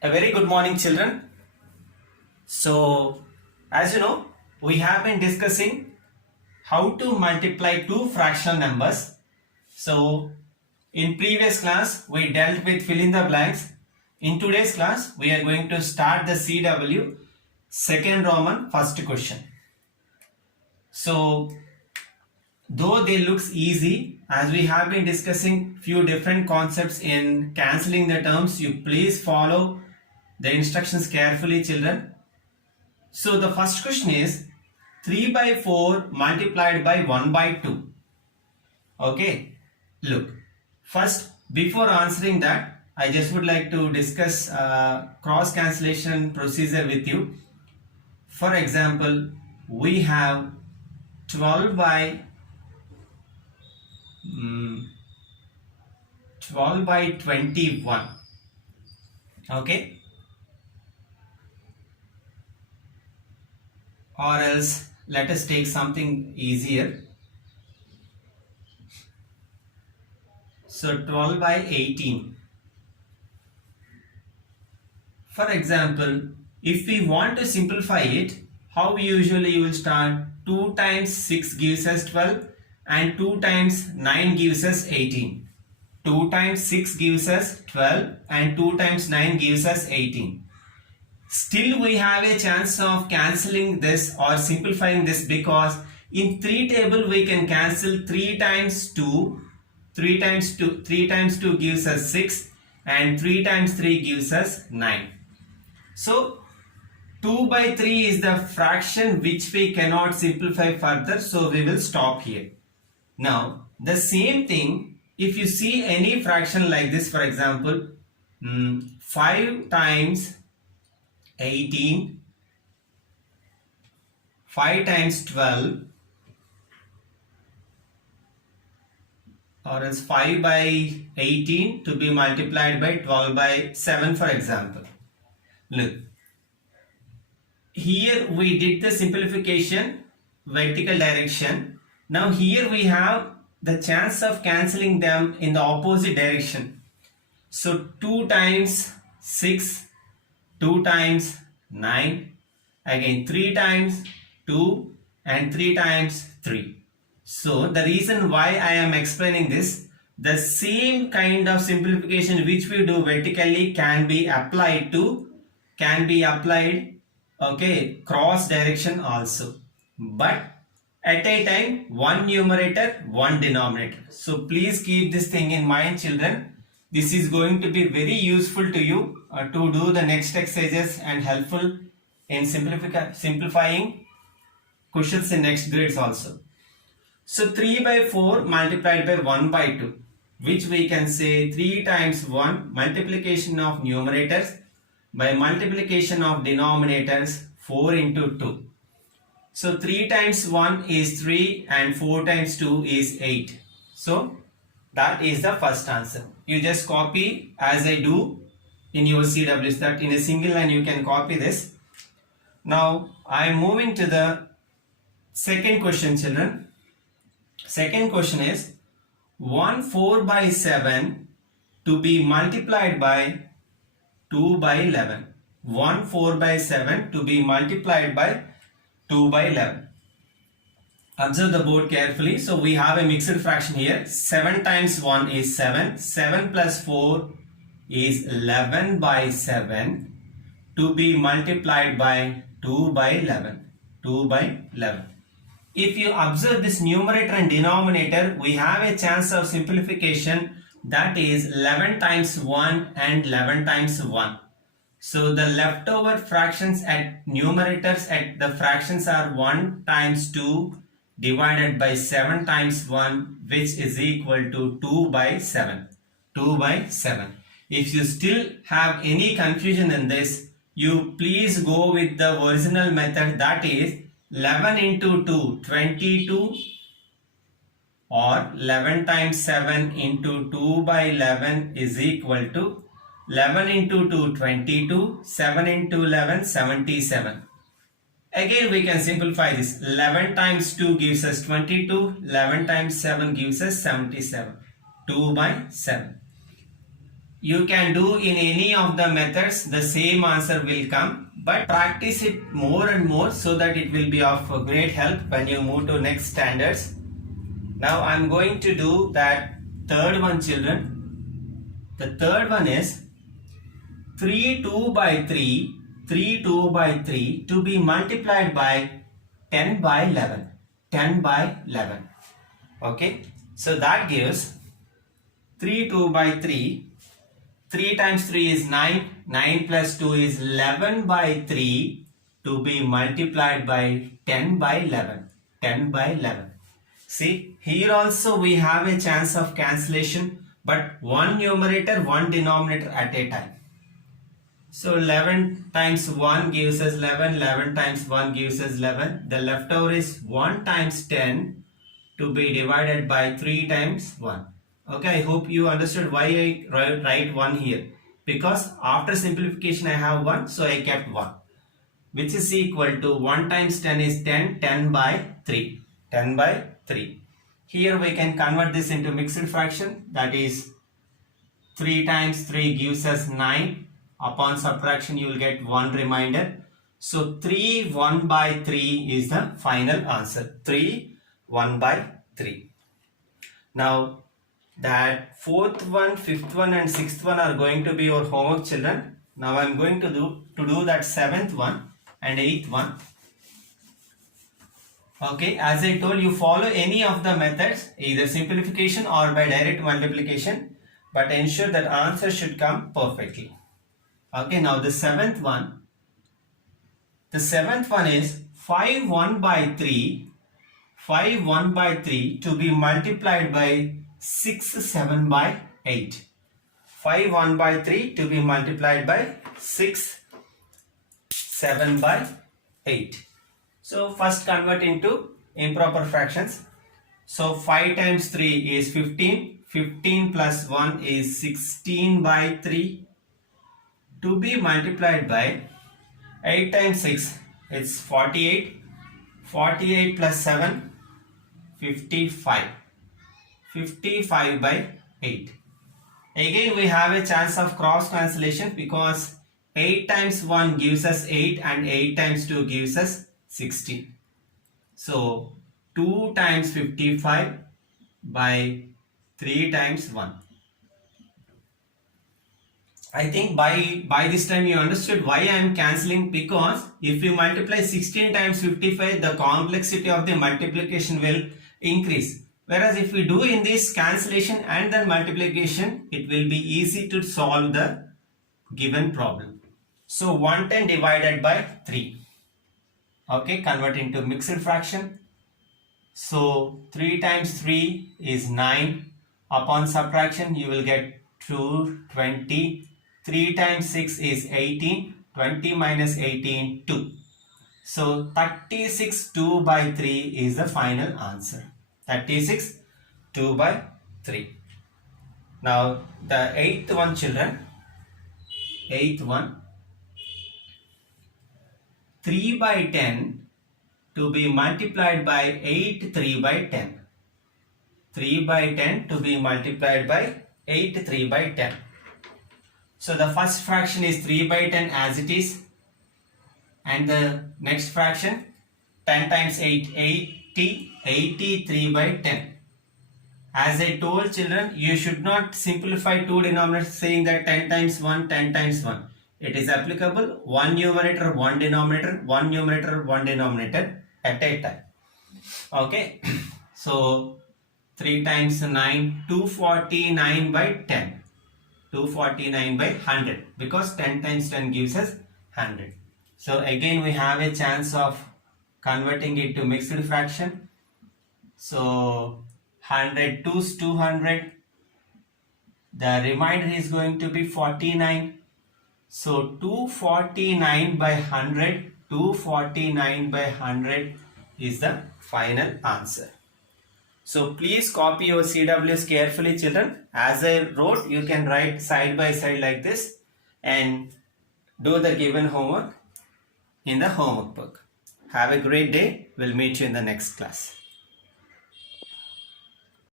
A very good morning, children. So, as you know, we have been discussing how to multiply two fractional numbers. So, in previous class, we dealt with fill in the blanks. In today's class, we are going to start the CW second Roman first question. So, though they looks easy, as we have been discussing few different concepts in cancelling the terms, you please follow the instructions carefully, children. So the first question is 3 by 4 multiplied by 1 by 2. Okay, look, first before answering that, I just would like to discuss cross cancellation procedure with you. For example, we have 12 by 12 by 21. Okay, or else let us take something easier. So 12 by 18. For example, if we want to simplify it, how usually you will start? 2 times 6 gives us 12 and 2 times 9 gives us 18. 2 times 6 gives us 12 and 2 times 9 gives us 18. Still we have a chance of cancelling this or simplifying this because in 3 table we can cancel 3 times 2, 3 times 2 gives us 6 and 3 times 3 gives us 9. So 2 by 3 is the fraction which we cannot simplify further, so we will stop here. Now the same thing, if you see any fraction like this, for example 5 times 18, 5 times 12, or else 5 by 18 to be multiplied by 12 by 7, for example. Look, here we did the simplification vertical direction. Now here we have the chance of cancelling them in the opposite direction. So 2 times 6, 2 times 9, again 3 times 2 and 3 times 3. So the reason why I am explaining this, the same kind of simplification which we do vertically can be applied okay, cross direction also, but at a time one numerator, one denominator. So please keep this thing in mind, children. This is going to be very useful to you to do the next exercises and helpful in simplifying questions in next grades also. So 3 by 4 multiplied by 1 by 2, which we can say 3 times 1 multiplication of numerators by multiplication of denominators 4 into 2. So 3 times 1 is 3 and 4 times 2 is 8. So that is the first answer. You just copy as I do in your CWs, that in a single line you can copy this. Now I am moving to the second question, children. Second question is 1 4 by 7 to be multiplied by 2 by 11. 1 4 by 7 to be multiplied by 2 by 11. Observe the board carefully. So we have a mixed fraction here. 7 times 1 is 7. 7 plus 4 is 11 by 7 to be multiplied by 2 by 11. 2 by 11. If you observe this numerator and denominator, we have a chance of simplification, that is 11 times 1 and 11 times 1. So the leftover fractions at numerators at the fractions are 1 times 2 divided by 7 times 1, which is equal to 2 by 7. 2 by 7. If you still have any confusion in this, you please go with the original method, that is 11 into 2, 22, or 11 times 7 into 2 by 11 is equal to 11 into 2, 22, 7 into 11, 77. Again we can simplify this. 11 times 2 gives us 22, 11 times 7 gives us 77. 2 by 7. you can do in any of the methods, the same answer will come, but practice it more and more so that it will be of great help when you move to next standards. Now I am going to do that third one, children. The third one is 3 2 by 3 to be multiplied by 10 by 11. 10 by 11. Okay, so that gives 3 2 by 3. 3 times 3 is 9. 9 plus 2 is 11 by 3 to be multiplied by 10 by 11. 10 by 11. See, here also we have a chance of cancellation, but one numerator, one denominator at a time. So 11 times 1 gives us 11. 11 times 1 gives us 11. The leftover is 1 times 10 to be divided by 3 times 1. Okay, I hope you understood why I write 1 here. Because after simplification I have 1, so I kept 1. Which is equal to 1 times 10 is 10. 10 by 3. 10 by 3. Here we can convert this into mixed fraction. That is 3 times 3 gives us 9. Upon subtraction you will get 1 remainder. So 3 1 by 3 is the final answer. 3 1 by 3. Now that fourth one, fifth one and sixth one are going to be your homework, children. Now I am going to do that seventh one and eighth one. Okay, as I told you, follow any of the methods, either simplification or by direct multiplication, but ensure that answer should come perfectly. Okay, now the seventh one. The seventh one is 5 1 by 3. 5 1 by 3 to be multiplied by 6 7 by 8. 5 1 by 3 to be multiplied by 6 7 by 8. So first convert into improper fractions. So 5 times 3 is 15. 15 plus 1 is 16 by 3 to be multiplied by 8 times 6 it's 48. 48 plus 7 55. 55 by 8. Again we have a chance of cross cancellation because 8 times 1 gives us 8 and 8 times 2 gives us 16. So 2 times 55 by 3 times 1. I think by this time you understood why I am cancelling, because if you multiply 16 times 55 the complexity of the multiplication will increase. Whereas if we do in this cancellation and then multiplication, it will be easy to solve the given problem. So 110 divided by 3. Okay, convert into mixed fraction. So 3 times 3 is 9. Upon subtraction you will get 20. 3 times 6 is 18. 20 minus 18, 2. So 36 2 by 3 is the final answer. 36 2 by 3. Now the eighth one, children. Eighth one. 3 by 10 to be multiplied by 8 3 by 10. 3 by 10 to be multiplied by 8 3 by 10. So the first fraction is 3 by 10 as it is, and the next fraction 10 times 8 80. 83 by 10. As I told, children, you should not simplify two denominators saying that 10 times 1 10 times 1. It is applicable one numerator one denominator, one numerator one denominator at a time. Okay, so 3 times 9 249 by 10. 249 by 100, because 10 times 10 gives us 100. So again we have a chance of converting it to mixed fraction. So 100 2's 200. The remainder is going to be 49. So 249 by 100. 249 by 100 is the final answer. So please copy your CWs carefully, children. As I wrote, you can write side by side like this and do the given homework in the homework book. Have a great day. We'll meet you in the next class.